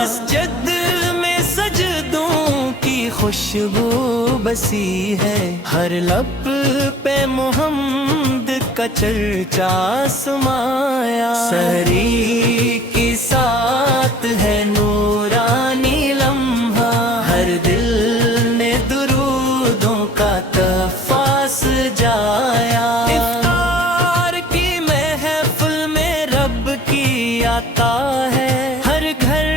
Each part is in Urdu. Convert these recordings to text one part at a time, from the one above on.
مسجد میں سجدوں کی خوشبو بسی ہے، ہر لب پہ محمد کا چرچا سمایا، سحری کی ساتھ ہے نورانی لمحہ، ہر دل نے درودوں کا تحفہ سجایا، افطار کی محفل میں رب کی عطا ہے، ہر گھر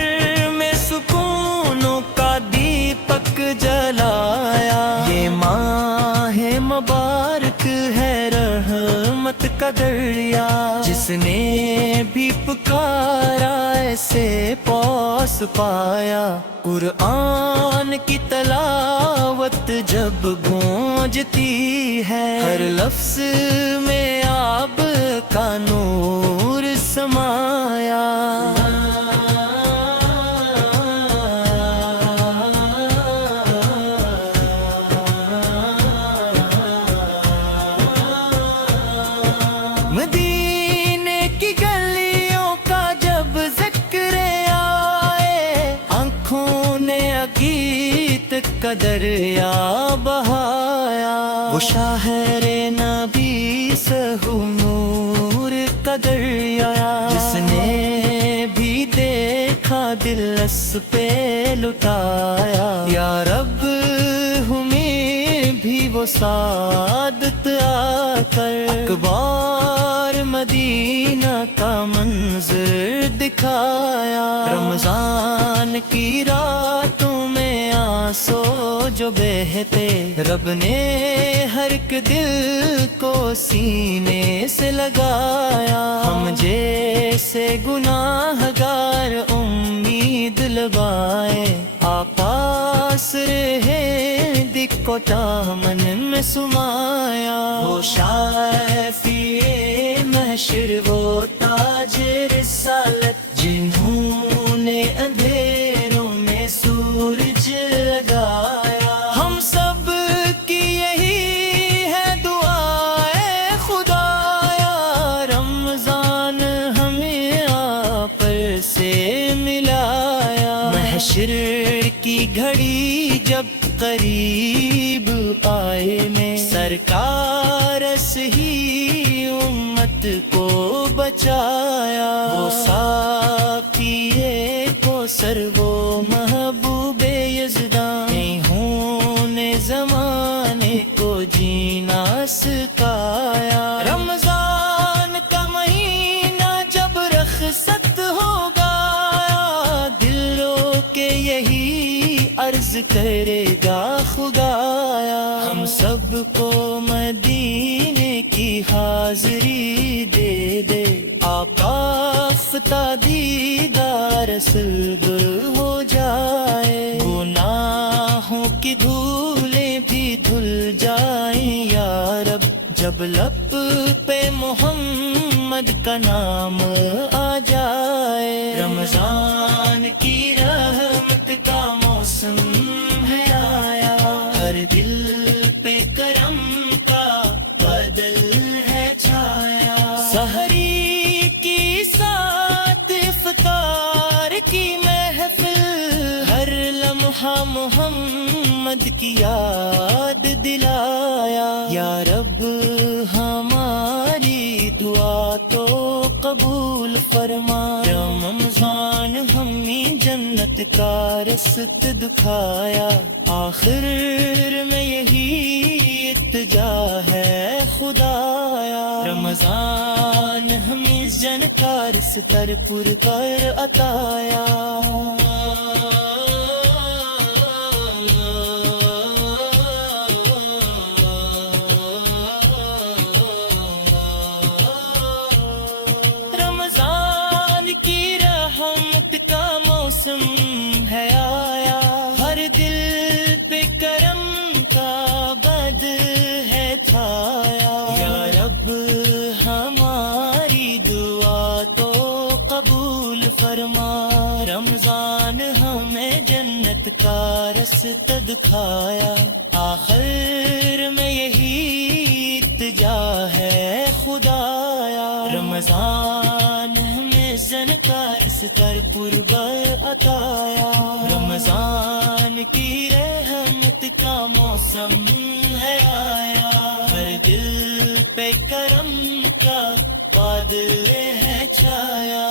میں سکونوں کا دیپک جلایا، یہ ماہ مبارک ہے رحمت کا دریا، جس نے بھی پکارا ایسے پاس پایا، قرآن کی تلاوت جب گونجتی ہے، ہر لفظ میں آپ کا نور سمایا، مدینے کی گلیوں کا جب ذکر آئے، آنکھوں نے عقیدت کا دریا بہایا، وہ شاہر نبی سہو نور کا دریا، جس نے بھی دیکھا دل اس پہ لٹایا، یا رب ہمیں بھی وہ سعادت آ کر اکبار مدینہ کا منظر دکھایا، رمضان کی راتوں میں آنسو جو بہتے، رب نے ہر ایک دل کو سینے سے لگایا، ہم جیسے گناہ گار امید لگائے، آپاس رہے دکھو دامن میں سمایا، وہ شافی محشر وہ تاج رسالت، جنہوں نے اندھیروں میں سورج لگایا، ہم سب کی یہی ہے دعائے خدایا، رمضان ہمیں آپ سے ملایا، محشر کی گھڑی جب قریب آئے میں، سرکار ہی امت کو بچایا، وہ ساقیے کو سر وہ محبوب یزداں، انہوں نے زمانے کو جینا سکھایا، رمضان کا مہینہ جب رخصت ہوگا، دل رو کے یہی عرض کرے گا خدایا، ہم سب کو مدینے کی حاضری دے دے، آقا فتح دیدار سلگر ہو جائے، گناہوں کی دھولیں بھی دھل جائیں یا رب، جب لب پہ محمد کا نام آ جائے، رمضان کی رحمت کا موسم ہے آیا، ہر دل پہ کرم کا بادل ہے چھایا، سحری کی ساتھ افطار کی محفل، ہر لمحہ محمد کی یاد دلایا، یا رب ہماری دعا تو قبول فرما، رمضان ہمیں جنت کا رست دکھایا، آخر میں یہی التجا ہے خدایا، رمضان ہمیں جن کا رستر پر کر عطایا، موسم ہے آیا، ہر دل پہ کرم کا بد ہے چھایا، یا رب ہماری دعا تو قبول فرما، رمضان ہمیں جنت کا رستہ دکھایا، آخر میں یہی التجا ہے خدایا، رمضان ہمیں رمضان کا استر پربر عطایا رمضان کی رحمت کا موسم ہے آیا ہر دل پہ کرم کا بادل ہے چھایا